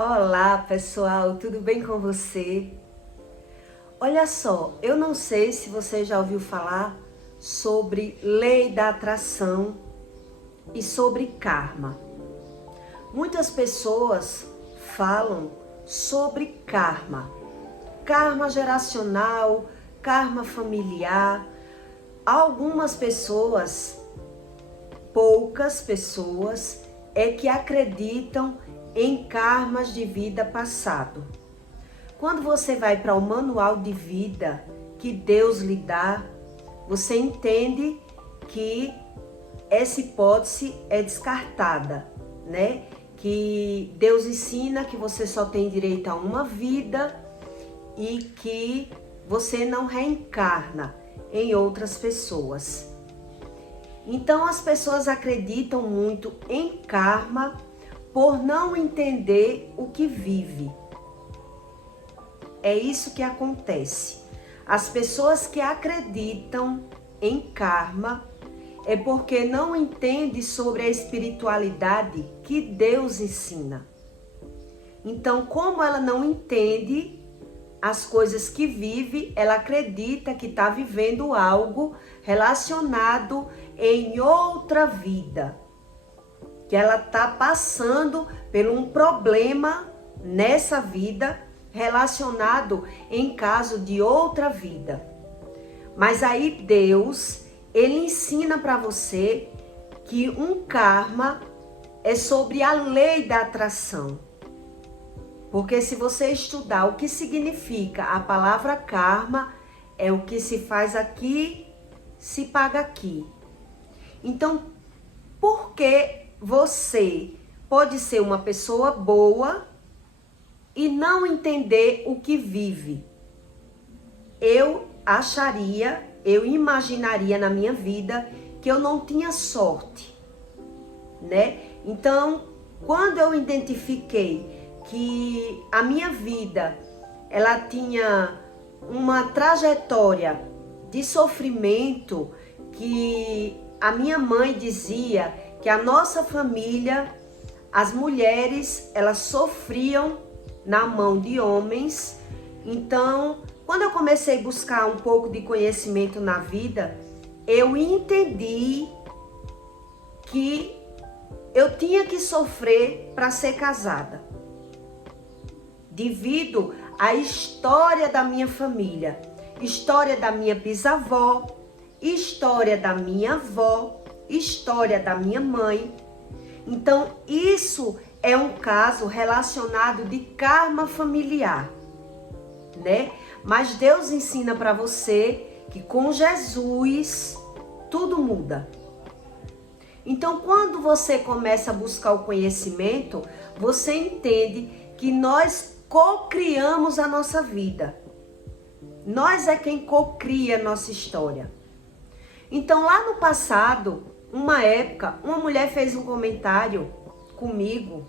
Olá pessoal, tudo bem com você? Olha só, eu não sei se você já ouviu falar sobre lei da atração e sobre karma. Muitas pessoas falam sobre karma, karma geracional, karma familiar. Algumas pessoas, poucas pessoas, é que acreditam em karmas de vida passado. Quando você vai para o manual de vida que Deus lhe dá, você entende que essa hipótese é descartada, né? Que Deus ensina que você só tem direito a uma vida e que você não reencarna em outras pessoas. Então as pessoas acreditam muito em karma por não entender o que vive. É isso que acontece. As pessoas que acreditam em karma é porque não entendem sobre a espiritualidade que Deus ensina. Então, como ela não entende as coisas que vive, ela acredita que está vivendo algo relacionado em outra vida. Que ela está passando por um problema nessa vida relacionado em caso de outra vida. Mas aí Deus, ele ensina para você que um karma é sobre a lei da atração. Porque se você estudar o que significa a palavra karma, é o que se faz aqui, se paga aqui. Então, por que você pode ser uma pessoa boa e não entender o que vive? Eu imaginaria na minha vida que eu não tinha sorte, né? Então, quando eu identifiquei que a minha vida, ela tinha uma trajetória de sofrimento, que a minha mãe dizia que a nossa família, as mulheres, elas sofriam na mão de homens. Então, quando eu comecei a buscar um pouco de conhecimento na vida, eu entendi que eu tinha que sofrer para ser casada. Devido à história da minha família, história da minha bisavó, história da minha avó, história da minha mãe. Então, isso é um caso relacionado de karma familiar, né? Mas Deus ensina para você que com Jesus tudo muda. Então, quando você começa a buscar o conhecimento, você entende que nós co-criamos a nossa vida. Nós é quem co-cria a nossa história. Então, lá no passado, uma época, uma mulher fez um comentário comigo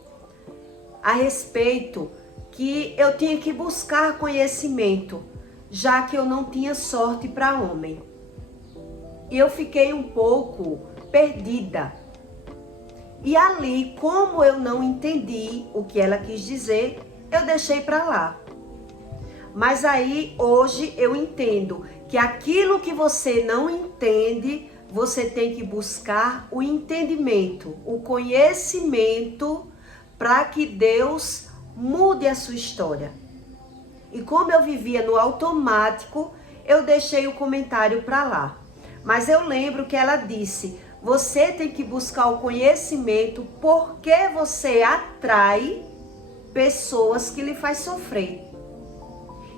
a respeito que eu tinha que buscar conhecimento, já que eu não tinha sorte para homem. E eu fiquei um pouco perdida. E ali, como eu não entendi o que ela quis dizer, eu deixei para lá. Mas aí, hoje, eu entendo que aquilo que você não entende, você tem que buscar o entendimento, o conhecimento, para que Deus mude a sua história. E como eu vivia no automático, eu deixei o comentário para lá. Mas eu lembro que ela disse: você tem que buscar o conhecimento porque você atrai pessoas que lhe faz sofrer.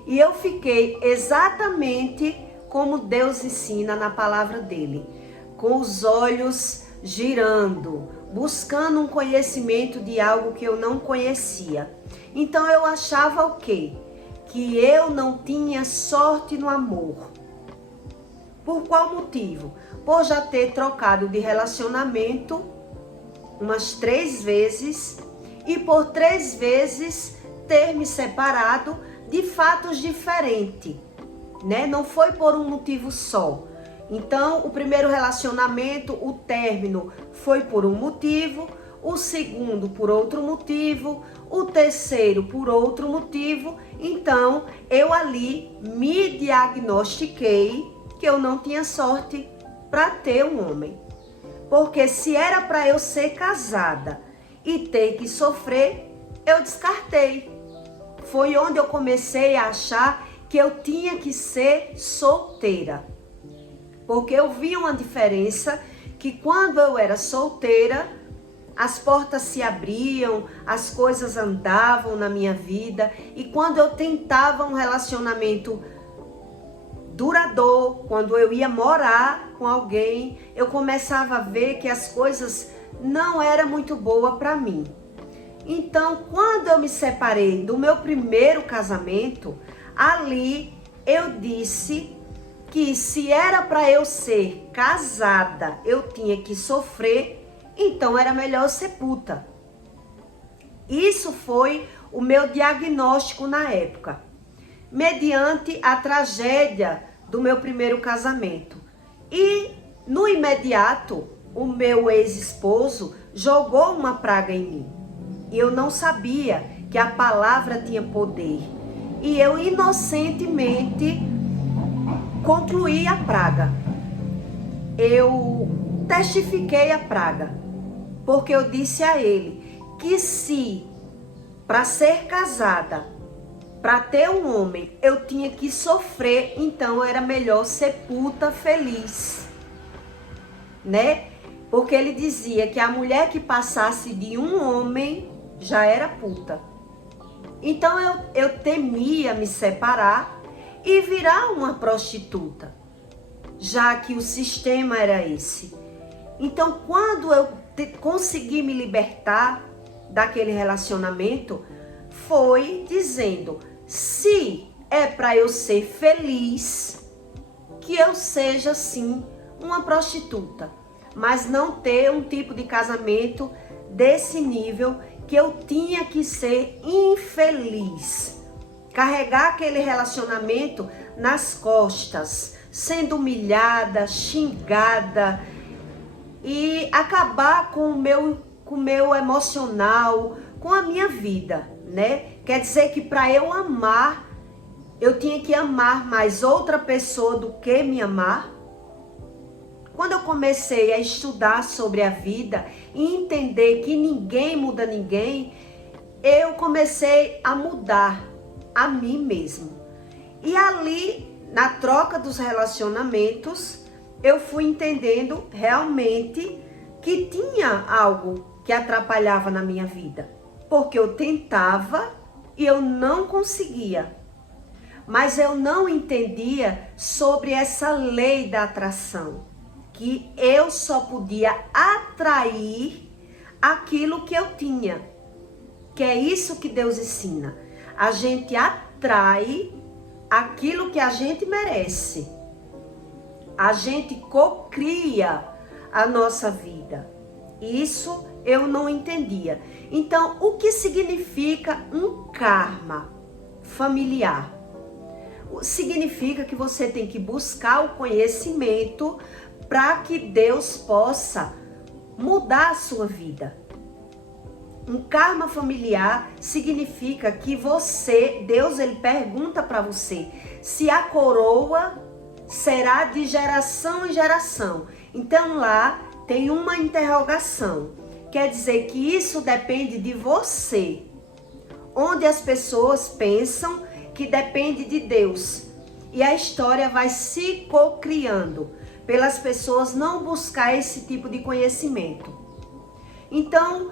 E eu fiquei exatamente como Deus ensina na palavra dele, com os olhos girando, buscando um conhecimento de algo que eu não conhecia. Então eu achava o quê? Que eu não tinha sorte no amor. Por qual motivo? Por já ter trocado de relacionamento umas 3 vezes e por 3 vezes ter me separado de fatos diferentes, né? Não foi por um motivo só. Então, o primeiro relacionamento, o término foi por um motivo, o segundo por outro motivo, o terceiro por outro motivo. Então, eu ali me diagnostiquei que eu não tinha sorte para ter um homem. Porque se era para eu ser casada e ter que sofrer, eu descartei. Foi onde eu comecei a achar que eu tinha que ser solteira. Porque eu vi uma diferença que quando eu era solteira, as portas se abriam, as coisas andavam na minha vida. E quando eu tentava um relacionamento duradouro, quando eu ia morar com alguém, eu começava a ver que as coisas não eram muito boas para mim. Então, quando eu me separei do meu primeiro casamento, ali eu disse que se era para eu ser casada, eu tinha que sofrer, então era melhor eu ser puta. Isso foi o meu diagnóstico na época, mediante a tragédia do meu primeiro casamento. E no imediato, o meu ex-esposo jogou uma praga em mim. E eu não sabia que a palavra tinha poder. E eu inocentemente concluí a praga. Eu testifiquei a praga, porque eu disse a ele que se para ser casada, para ter um homem, eu tinha que sofrer, então era melhor ser puta feliz, né? Porque ele dizia que a mulher que passasse de um homem já era puta. Então eu temia me separar e virar uma prostituta, já que o sistema era esse. Então, quando eu consegui me libertar daquele relacionamento, foi dizendo: se é para eu ser feliz, que eu seja sim uma prostituta, mas não ter um tipo de casamento desse nível que eu tinha que ser infeliz, carregar aquele relacionamento nas costas, sendo humilhada, xingada e acabar com o meu emocional, com a minha vida, né? Quer dizer que para eu amar, eu tinha que amar mais outra pessoa do que me amar. Quando eu comecei a estudar sobre a vida e entender que ninguém muda ninguém, eu comecei a mudar a mim mesmo. E ali, na troca dos relacionamentos, eu fui entendendo realmente que tinha algo que atrapalhava na minha vida. Porque eu tentava e eu não conseguia. Mas eu não entendia sobre essa lei da atração, que eu só podia atrair aquilo que eu tinha. Que é isso que Deus ensina. A gente atrai aquilo que a gente merece. A gente cocria a nossa vida. Isso eu não entendia. Então, o que significa um karma familiar? Significa que você tem que buscar o conhecimento para que Deus possa mudar a sua vida. Um karma familiar significa que Deus ele pergunta para você se a coroa será de geração em geração. Então lá tem uma interrogação. Quer dizer que isso depende de você. Onde as pessoas pensam que depende de Deus. E a história vai se cocriando pelas pessoas não buscar esse tipo de conhecimento. Então,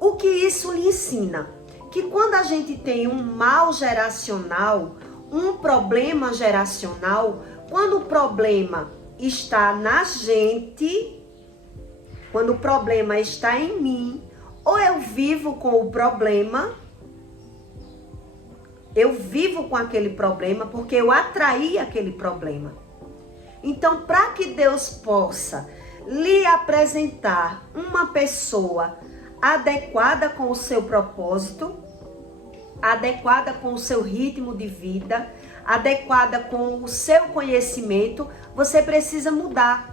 o que isso lhe ensina? Que quando a gente tem um mal geracional, um problema geracional, quando o problema está na gente, quando o problema está em mim, ou eu vivo com o problema, eu vivo com aquele problema porque eu atraí aquele problema. Então, para que Deus possa lhe apresentar uma pessoa adequada com o seu propósito, adequada com o seu ritmo de vida, adequada com o seu conhecimento, você precisa mudar.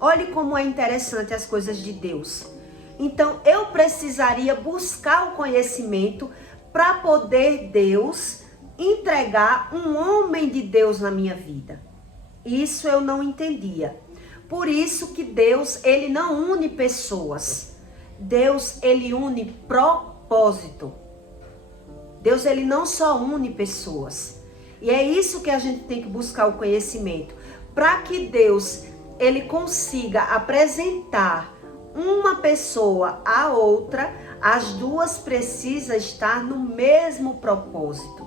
Olhe como é interessante as coisas de Deus. Então eu precisaria buscar o conhecimento para poder Deus entregar um homem de Deus na minha vida. Isso eu não entendia. Por isso que Deus, ele não une pessoas. Deus, ele une propósito. Deus, ele não só une pessoas. E é isso que a gente tem que buscar o conhecimento. Para que Deus, ele consiga apresentar uma pessoa à outra, as duas precisam estar no mesmo propósito.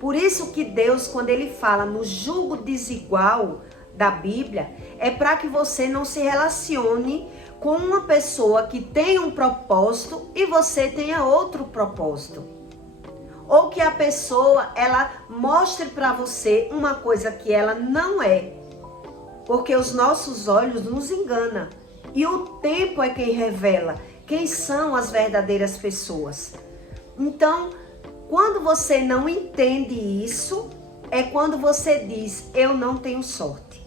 Por isso que Deus, quando ele fala no jugo desigual da Bíblia, é para que você não se relacione com uma pessoa que tem um propósito e você tenha outro propósito. Ou que a pessoa, ela mostre para você uma coisa que ela não é. Porque os nossos olhos nos enganam. E o tempo é quem revela quem são as verdadeiras pessoas. Então, quando você não entende isso, é quando você diz, eu não tenho sorte.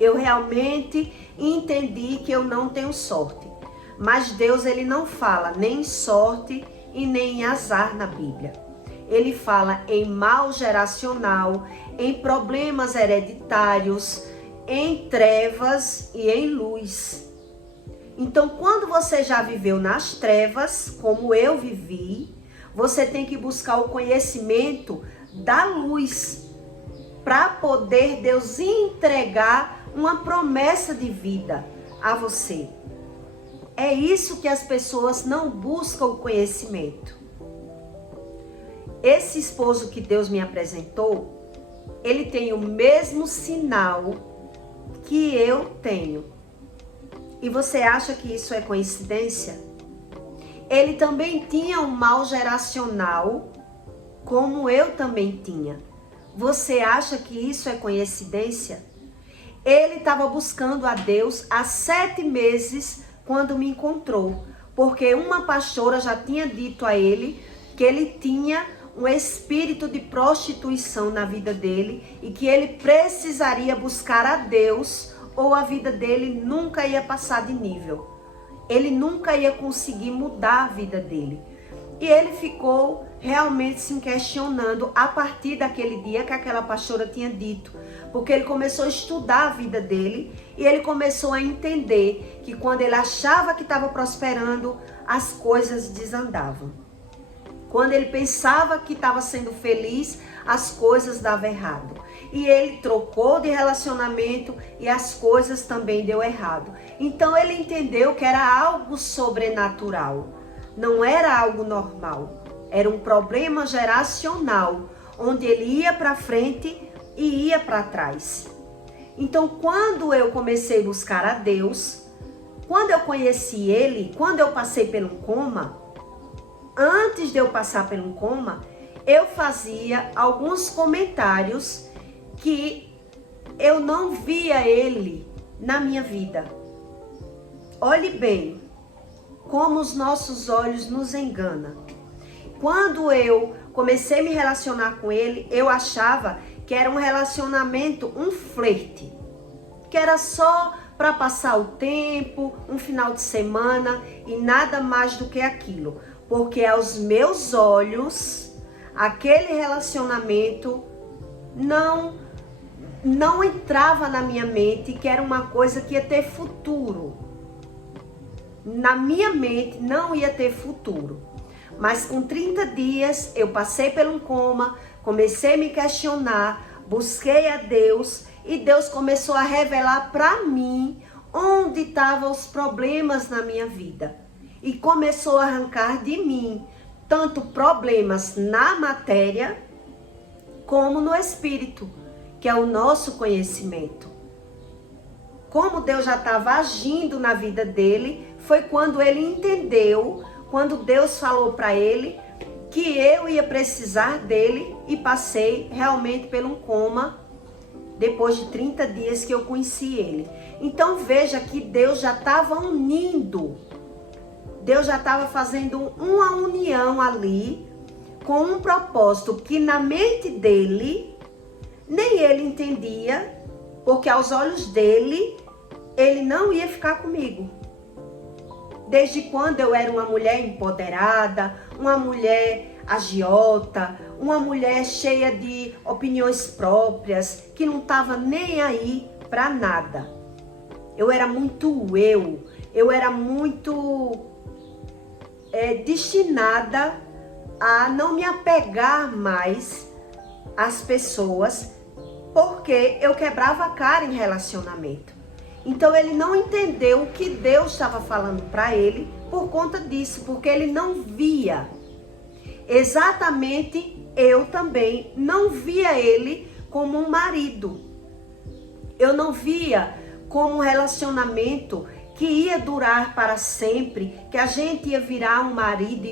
Eu realmente entendi que eu não tenho sorte. Mas Deus, ele não fala nem em sorte e nem em azar na Bíblia. Ele fala em mal geracional, em problemas hereditários, em trevas e em luz. Então, quando você já viveu nas trevas, como eu vivi, você tem que buscar o conhecimento da luz para poder Deus entregar uma promessa de vida a você. É isso que as pessoas não buscam o conhecimento. Esse esposo que Deus me apresentou, ele tem o mesmo sinal que eu tenho. E você acha que isso é coincidência? Ele também tinha um mal geracional, como eu também tinha. Você acha que isso é coincidência? Ele estava buscando a Deus há 7 meses quando me encontrou, porque uma pastora já tinha dito a ele que ele tinha um espírito de prostituição na vida dele e que ele precisaria buscar a Deus ou a vida dele nunca ia passar de nível. Ele nunca ia conseguir mudar a vida dele. E ele ficou realmente se questionando a partir daquele dia que aquela pastora tinha dito. Porque ele começou a estudar a vida dele e ele começou a entender que quando ele achava que estava prosperando, as coisas desandavam. Quando ele pensava que estava sendo feliz, as coisas davam errado. E ele trocou de relacionamento e as coisas também deu errado. Então ele entendeu que era algo sobrenatural. Não era algo normal. Era um problema geracional, onde ele ia para frente e ia para trás. Então, quando eu comecei a buscar a Deus, quando eu conheci ele, quando eu passei pelo coma, antes de eu passar pelo coma, eu fazia alguns comentários que eu não via ele na minha vida. Olhe bem como os nossos olhos nos enganam. Quando eu comecei a me relacionar com ele, eu achava que era um relacionamento, um flerte, que era só para passar o tempo, um final de semana e nada mais do que aquilo. Porque aos meus olhos, aquele relacionamento não entrava na minha mente que era uma coisa que ia ter futuro. Na minha mente não ia ter futuro. Mas com 30 dias eu passei por um coma, comecei a me questionar, busquei a Deus e Deus começou a revelar para mim onde estavam os problemas na minha vida. E começou a arrancar de mim tanto problemas na matéria como no espírito, que é o nosso conhecimento. Como Deus já estava agindo na vida dele, foi quando ele entendeu, quando Deus falou para ele que eu ia precisar dele e passei realmente por um coma depois de 30 dias que eu conheci ele. Então veja que Deus já estava unindo, Deus já estava fazendo uma união ali com um propósito que na mente dele nem ele entendia, porque aos olhos dele ele não ia ficar comigo. desde quando eu era uma mulher empoderada, uma mulher agiota, uma mulher cheia de opiniões próprias, que não estava nem aí para nada. Eu era muito eu era muito destinada a não me apegar mais às pessoas, porque eu quebrava a cara em relacionamento. Então ele não entendeu o que Deus estava falando para ele por conta disso, porque ele não via. Exatamente, eu também não via ele como um marido. Eu não via como um relacionamento que ia durar para sempre, que a gente ia virar um marido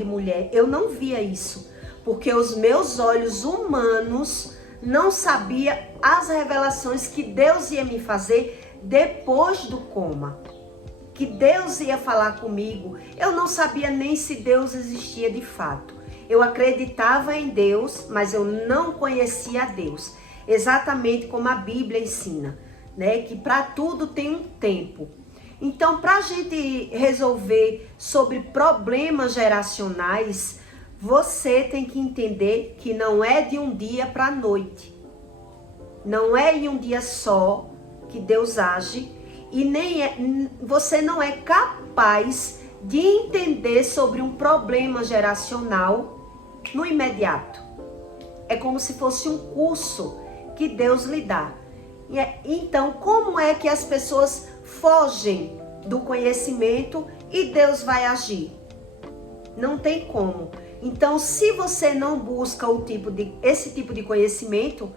e mulher. Eu não via isso, porque os meus olhos humanos não sabiam as revelações que Deus ia me fazer depois do coma. Que Deus ia falar comigo. Eu não sabia nem se Deus existia de fato. Eu acreditava em Deus, mas eu não conhecia a Deus. Exatamente como a Bíblia ensina, né? Que para tudo tem um tempo. Então, para a gente resolver sobre problemas geracionais, você tem que entender que não é de um dia para a noite. Não é em um dia só que Deus age e você não é capaz de entender sobre um problema geracional no imediato. É como se fosse um curso que Deus lhe dá. Então, como é que as pessoas fogem do conhecimento e Deus vai agir? Não tem como. Então, se você não busca esse tipo de conhecimento,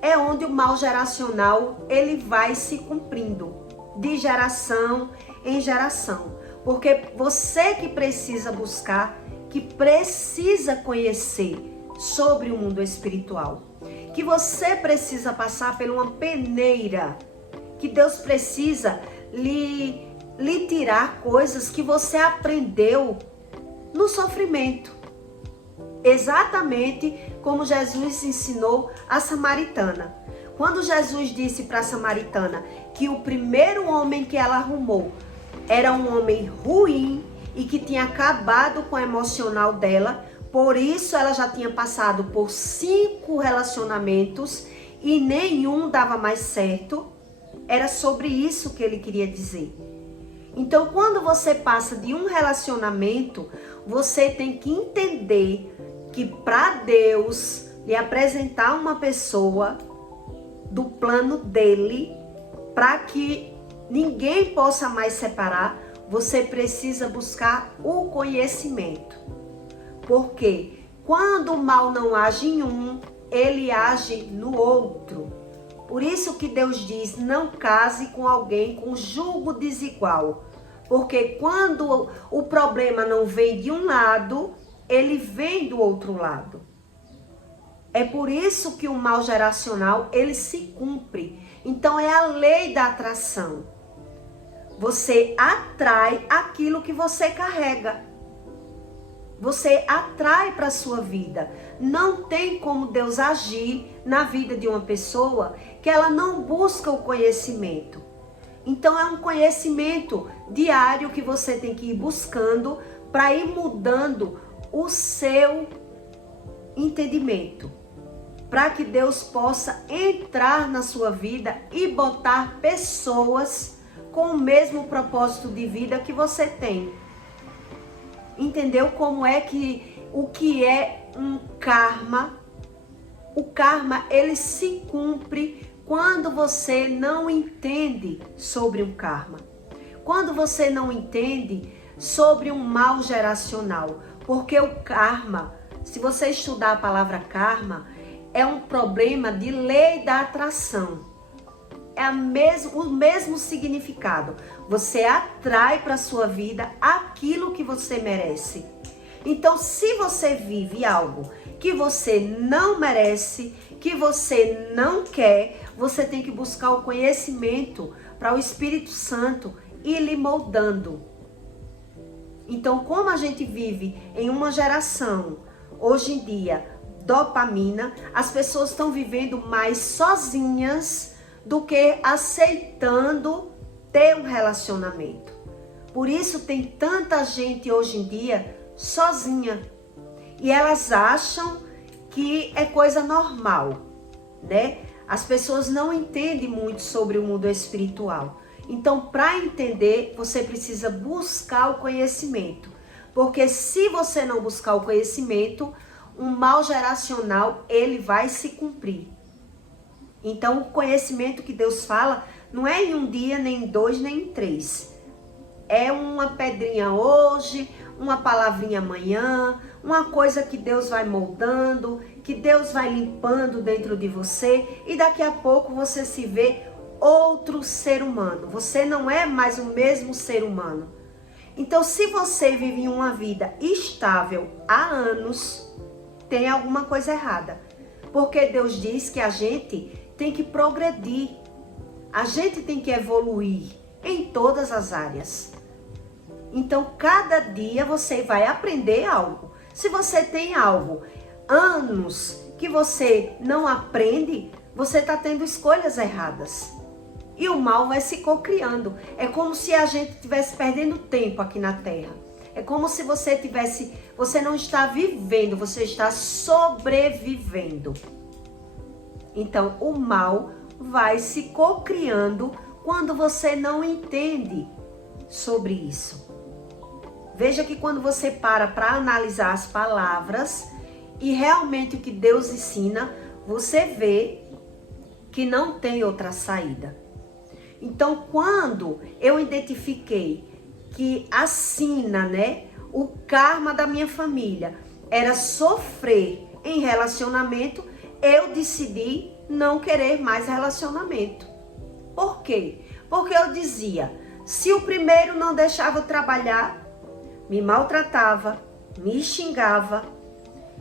é onde o mal geracional ele vai se cumprindo de geração em geração. Porque você que precisa buscar, que precisa conhecer sobre o mundo espiritual, que você precisa passar por uma peneira, que Deus precisa lhe tirar coisas que você aprendeu no sofrimento. Exatamente como Jesus ensinou a samaritana. Quando Jesus disse para a samaritana que o primeiro homem que ela arrumou era um homem ruim e que tinha acabado com o emocional dela, por isso ela já tinha passado por 5 relacionamentos e nenhum dava mais certo, era sobre isso que ele queria dizer. Então, quando você passa de um relacionamento, você tem que entender que para Deus lhe apresentar uma pessoa do plano dele, para que ninguém possa mais separar, você precisa buscar o conhecimento. Porque quando o mal não age em um, ele age no outro. Por isso que Deus diz, não case com alguém com jugo desigual. Porque quando o problema não vem de um lado, ele vem do outro lado. É por isso que o mal geracional, ele se cumpre. Então é a lei da atração. Você atrai aquilo que você carrega. Você atrai para a sua vida. Não tem como Deus agir na vida de uma pessoa que ela não busca o conhecimento. Então é um conhecimento diário que você tem que ir buscando para ir mudando o seu entendimento. Para que Deus possa entrar na sua vida e botar pessoas com o mesmo propósito de vida que você tem. Entendeu como é o que é um karma? O karma, ele se cumpre quando você não entende sobre um karma. Quando você não entende sobre um mal geracional. Porque o karma, se você estudar a palavra karma, é um problema de lei da atração. É o mesmo significado. Você atrai para a sua vida aquilo que você merece. Então, se você vive algo que você não merece, que você não quer, você tem que buscar o conhecimento para o Espírito Santo ir lhe moldando. Então, como a gente vive em uma geração, hoje em dia, dopamina, as pessoas estão vivendo mais sozinhas do que aceitando ter um relacionamento. Por isso tem tanta gente hoje em dia sozinha. E elas acham que é coisa normal, né? As pessoas não entendem muito sobre o mundo espiritual. Então, para entender, você precisa buscar o conhecimento. Porque se você não buscar o conhecimento, um mal geracional, ele vai se cumprir. Então, o conhecimento que Deus fala não é em um dia, nem em dois, nem em três. É uma pedrinha hoje, uma palavrinha amanhã, uma coisa que Deus vai moldando, que Deus vai limpando dentro de você e daqui a pouco você se vê outro ser humano. Você não é mais o mesmo ser humano. Então, se você vive em uma vida estável há anos, tem alguma coisa errada. Porque Deus diz que a gente tem que progredir. A gente tem que evoluir em todas as áreas. Então, cada dia você vai aprender algo. Se você tem algo, anos que você não aprende, você está tendo escolhas erradas. E o mal vai se cocriando. É como se a gente estivesse perdendo tempo aqui na Terra. É como se você não está vivendo, você está sobrevivendo. Então, o mal vai se cocriando quando você não entende sobre isso. Veja que quando você para analisar as palavras e realmente o que Deus ensina, você vê que não tem outra saída. Então, quando eu identifiquei que a sina, né, o karma da minha família era sofrer em relacionamento, eu decidi não querer mais relacionamento. Por quê? Porque eu dizia, se o primeiro não deixava eu trabalhar, me maltratava, me xingava,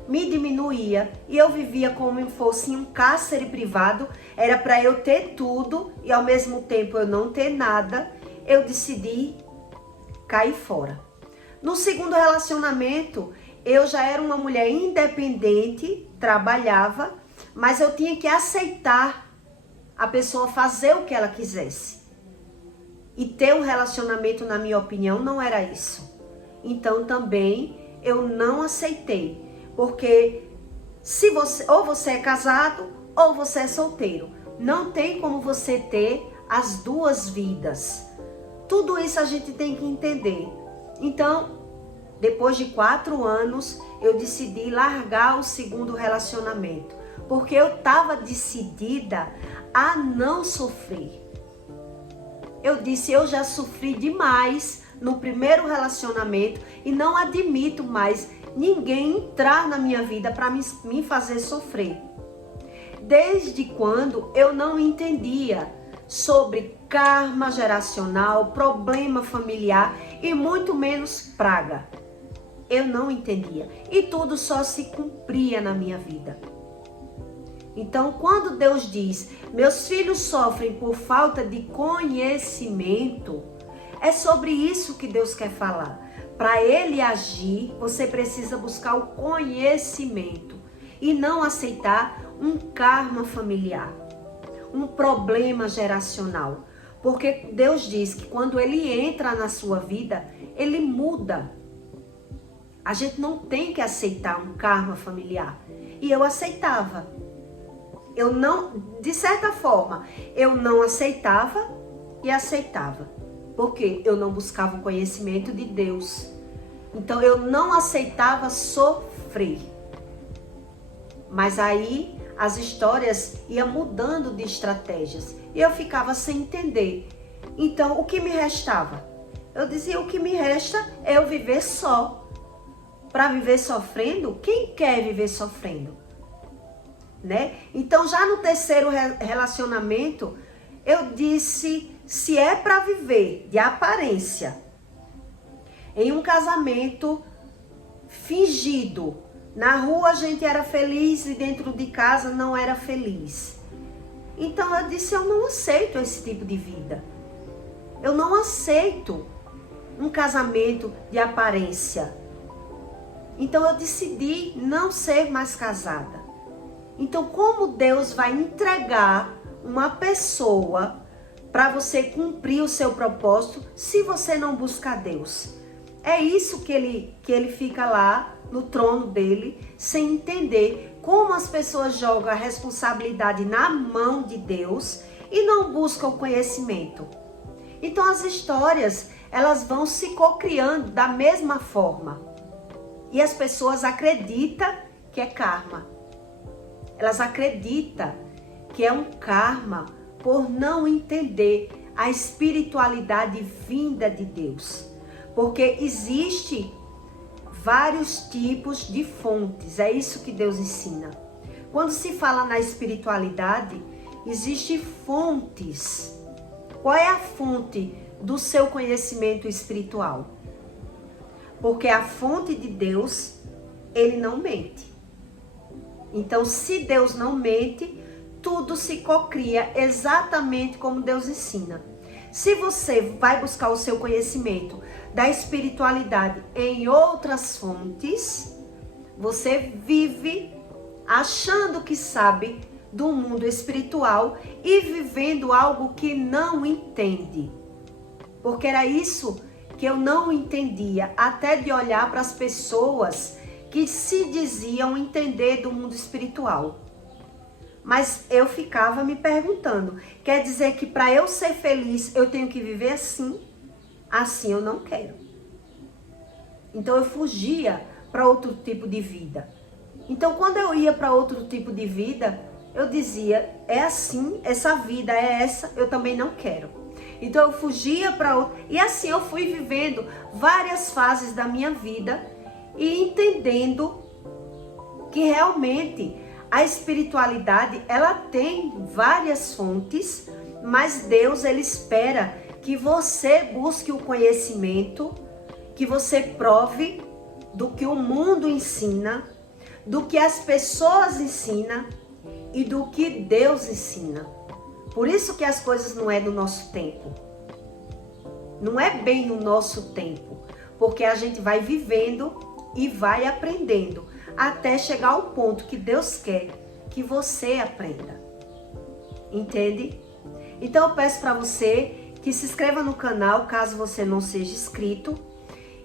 me diminuía e eu vivia como se fosse um cárcere privado, era para eu ter tudo e ao mesmo tempo eu não ter nada, eu decidi cair fora. No segundo relacionamento, eu já era uma mulher independente, trabalhava, mas eu tinha que aceitar a pessoa fazer o que ela quisesse. E ter um relacionamento, na minha opinião, não era isso. Então também eu não aceitei. Porque se ou você é casado ou você é solteiro. Não tem como você ter as duas vidas. Tudo isso a gente tem que entender. Então, depois de 4 anos, eu decidi largar o segundo relacionamento. Porque eu estava decidida a não sofrer. Eu disse, eu já sofri demais no primeiro relacionamento e não admito mais ninguém entrar na minha vida para me fazer sofrer. Desde quando eu não entendia sobre karma geracional, problema familiar e muito menos praga. Eu não entendia e tudo só se cumpria na minha vida. Então, quando Deus diz, meus filhos sofrem por falta de conhecimento, é sobre isso que Deus quer falar. Para Ele agir, você precisa buscar o conhecimento e não aceitar um karma familiar, um problema geracional. Porque Deus diz que quando Ele entra na sua vida, Ele muda. A gente não tem que aceitar um karma familiar. E eu aceitava. Eu não, de certa forma, eu não aceitava e aceitava. Porque eu não buscava o conhecimento de Deus. Então eu não aceitava sofrer. Mas aí as histórias iam mudando de estratégias. E eu ficava sem entender. Então o que me restava? Eu dizia, o que me resta é eu viver só. Para viver sofrendo, quem quer viver sofrendo? Né? Então já no terceiro relacionamento, eu disse, se é para viver de aparência, em um casamento fingido, na rua a gente era feliz e dentro de casa não era feliz. Então eu disse, eu não aceito esse tipo de vida. Eu não aceito um casamento de aparência. Então eu decidi não ser mais casada. Então como Deus vai entregar uma pessoa para você cumprir o seu propósito se você não buscar Deus. É isso que ele fica lá no trono dele, sem entender como as pessoas jogam a responsabilidade na mão de Deus e não buscam o conhecimento. Então as histórias, elas vão se cocriando da mesma forma. E as pessoas acreditam que é karma. Elas acreditam que é um karma por não entender a espiritualidade vinda de Deus. Porque existe vários tipos de fontes, é isso que Deus ensina. Quando se fala na espiritualidade, existem fontes. Qual é a fonte do seu conhecimento espiritual? Porque a fonte de Deus, ele não mente. Então, se Deus não mente, tudo se cocria exatamente como Deus ensina. Se você vai buscar o seu conhecimento da espiritualidade em outras fontes, você vive achando que sabe do mundo espiritual e vivendo algo que não entende. Porque era isso que eu não entendia, até de olhar para as pessoas que se diziam entender do mundo espiritual. Mas eu ficava me perguntando, quer dizer que para eu ser feliz eu tenho que viver assim? Assim eu não quero. Então eu fugia para outro tipo de vida. Então quando eu ia para outro tipo de vida, eu dizia, é assim, essa vida é essa, eu também não quero. Então eu fugia para outro. E assim eu fui vivendo várias fases da minha vida e entendendo que realmente a espiritualidade, ela tem várias fontes, mas Deus, ele espera que você busque o conhecimento, que você prove do que o mundo ensina, do que as pessoas ensinam e do que Deus ensina. Por isso que as coisas não é no nosso tempo. Não é bem no nosso tempo, porque a gente vai vivendo e vai aprendendo até chegar ao ponto que Deus quer que você aprenda. Entende? Então eu peço para você que se inscreva no canal, caso você não seja inscrito,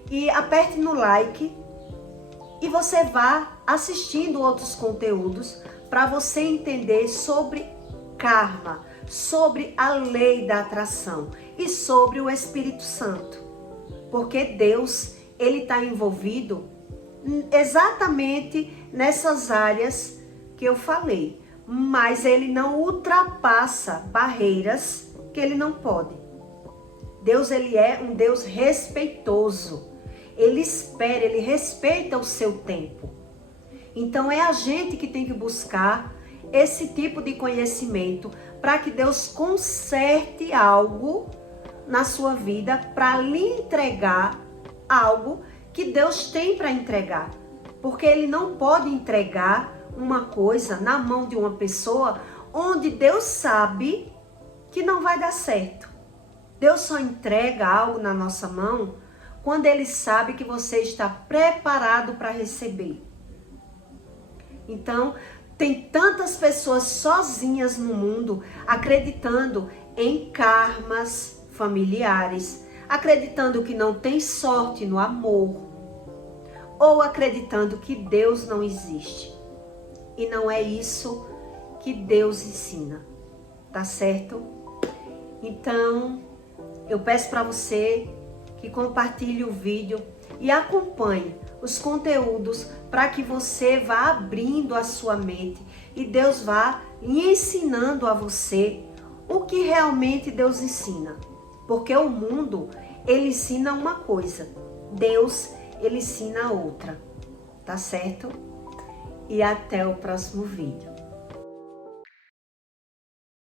e aperte no like e você vá assistindo outros conteúdos para você entender sobre karma, sobre a lei da atração e sobre o Espírito Santo. Porque Deus, ele está envolvido exatamente nessas áreas que eu falei, mas ele não ultrapassa barreiras que ele não pode. Deus, ele é um Deus respeitoso. Ele espera, ele respeita o seu tempo. Então é a gente que tem que buscar esse tipo de conhecimento para que Deus conserte algo na sua vida, para lhe entregar algo que Deus tem para entregar. Porque ele não pode entregar uma coisa na mão de uma pessoa onde Deus sabe que não vai dar certo. Deus só entrega algo na nossa mão quando ele sabe que você está preparado para receber. Então, tem tantas pessoas sozinhas no mundo acreditando em karmas familiares, acreditando que não tem sorte no amor, ou acreditando que Deus não existe. E não é isso que Deus ensina, tá certo? Então, eu peço para você que compartilhe o vídeo e acompanhe os conteúdos para que você vá abrindo a sua mente e Deus vá lhe ensinando a você o que realmente Deus ensina. Porque o mundo, ele ensina uma coisa, Deus, ele ensina outra, tá certo? E até o próximo vídeo.